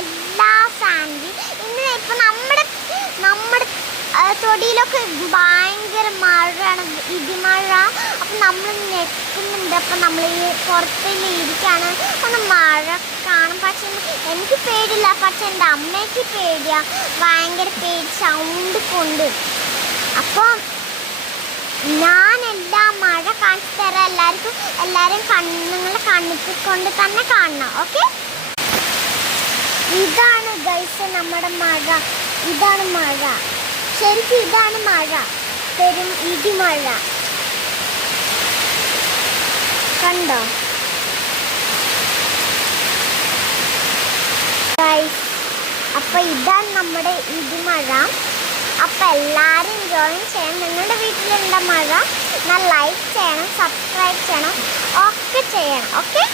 എല്ലാ സാൻഡി ഇന്ന് ഇപ്പം നമ്മുടെ നമ്മുടെ തൊടിയിലൊക്കെ ഭയങ്കര മഴയാണ്, ഇടിമഴ. അപ്പം നമ്മൾ ഞെക്കുന്നുണ്ട്. അപ്പം നമ്മൾ ഈ പുറത്തിൽ ഇരിക്കുകയാണ്. ഒന്ന് മഴ കാണും. പക്ഷെ എനിക്ക് പേടിയില്ല, പക്ഷെ എൻ്റെ അമ്മയ്ക്ക് പേടിയാണ്, ഭയങ്കര പേടി സൗണ്ട് കൊണ്ട്. അപ്പം ഞാൻ എല്ലാ മഴ കാണിച്ചു തരാം എല്ലാവർക്കും. എല്ലാവരും നിങ്ങളുടെ കണ്ണിക്ക് കൊണ്ട് തന്നെ കാണണം. ഓക്കെ, ഇതാണ് ഗൈസ് നമ്മുടെ മഴ. ഇതാണ് മഴ, ശരിക്കും ഇതാണ് മഴ, പെരും ഇടിമഴ. കണ്ടോ ഗൈസ്? അപ്പം ഇതാണ് നമ്മുടെ ഇടിമഴ. അപ്പം എല്ലാവരും ജോയിൻ ചെയ്യണം. നിങ്ങളുടെ വീട്ടിലുണ്ട മഴ, എന്നാൽ ലൈക്ക് ചെയ്യണം, സബ്സ്ക്രൈബ് ചെയ്യണം, ഒക്കെ ചെയ്യണം. ഓക്കെ.